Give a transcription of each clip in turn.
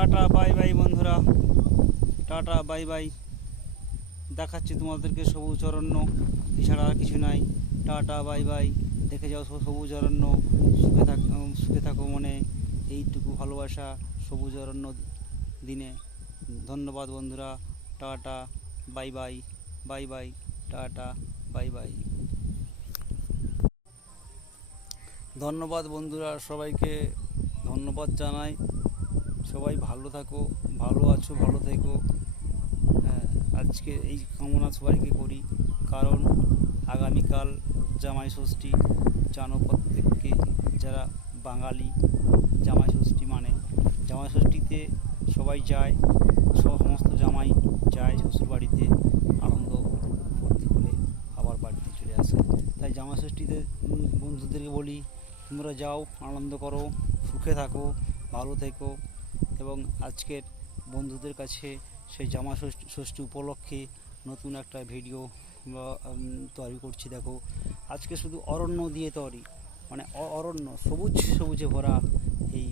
Tata bye bye বন্ধুরা, tata bye bye. দেখাচ্ছি তোমাদেরকে সবুজ অরণ্য, এছাড়া আর কিছু নাই। Tata bye bye. দেখে যাও সবুজ অরণ্য, সুখে থাকো মনে, এইটুকু ভালোবাসা সবুজ অরণ্য দিনে। ধন্যবাদ বন্ধুরা, tata bye bye, bye bye, tata bye bye. ধন্যবাদ বন্ধুরা, সবাইকে ধন্যবাদ জানাই। সবাই ভালো থাকো, ভালো আছো, ভালো থেকো। আজকে এই কামনা সবাইকে করি, কারণ আগামীকাল জামাই ষষ্ঠী। জানো প্রত্যেককে, যারা বাঙালি, জামাই ষষ্ঠী মানে জামাই ষষ্ঠীতে সবাই যায়, সমস্ত জামাই যায় শ্বশুরবাড়িতে আনন্দ ফুর্তি করে আবার বাড়িতে চলে আসে। তাই জামাই ষষ্ঠীতে বন্ধুদেরকে বলি, তোমরা যাও, আনন্দ করো, সুখে থাকো, ভালো থেকো। এবং আজকের বন্ধুদের কাছে সেই জামা ষষ্ঠী উপলক্ষে নতুন একটা ভিডিও তৈরি করছি। দেখো, আজকে শুধু অরণ্য দিয়ে তৈরি, মানে অরণ্য, সবুজে ভরা এই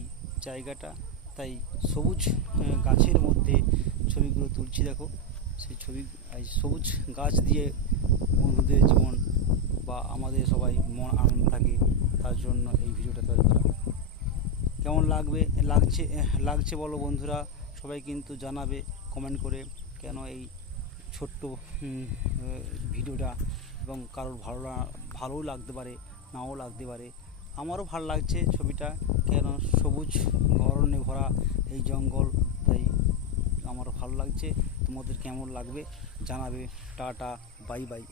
জায়গাটা। তাই সবুজ গাছের মধ্যে ছবিগুলো তুলছি। দেখো, সেই ছবি, এই সবুজ গাছ দিয়ে বন্ধুদের জীবন বা আমাদের সবাই মন আনন্দ থাকে, তার জন্য এই ভিডিওটা তৈরি করা। কেমন লাগছে বলো বন্ধুরা, সবাই কিন্তু জানাবে কমেন্ট করে কেন এই ছোট্ট ভিডিওটা। এবং কারোর ভালোও লাগতে পারে, নাও লাগতে পারে। আমারও ভালো লাগছে ছবিটা, কেন সবুজ অরণ্যে ভরা এই জঙ্গল, তাই আমারও ভালো লাগছে। তোমাদের কেমন লাগবে জানাবে। Tata bye bye.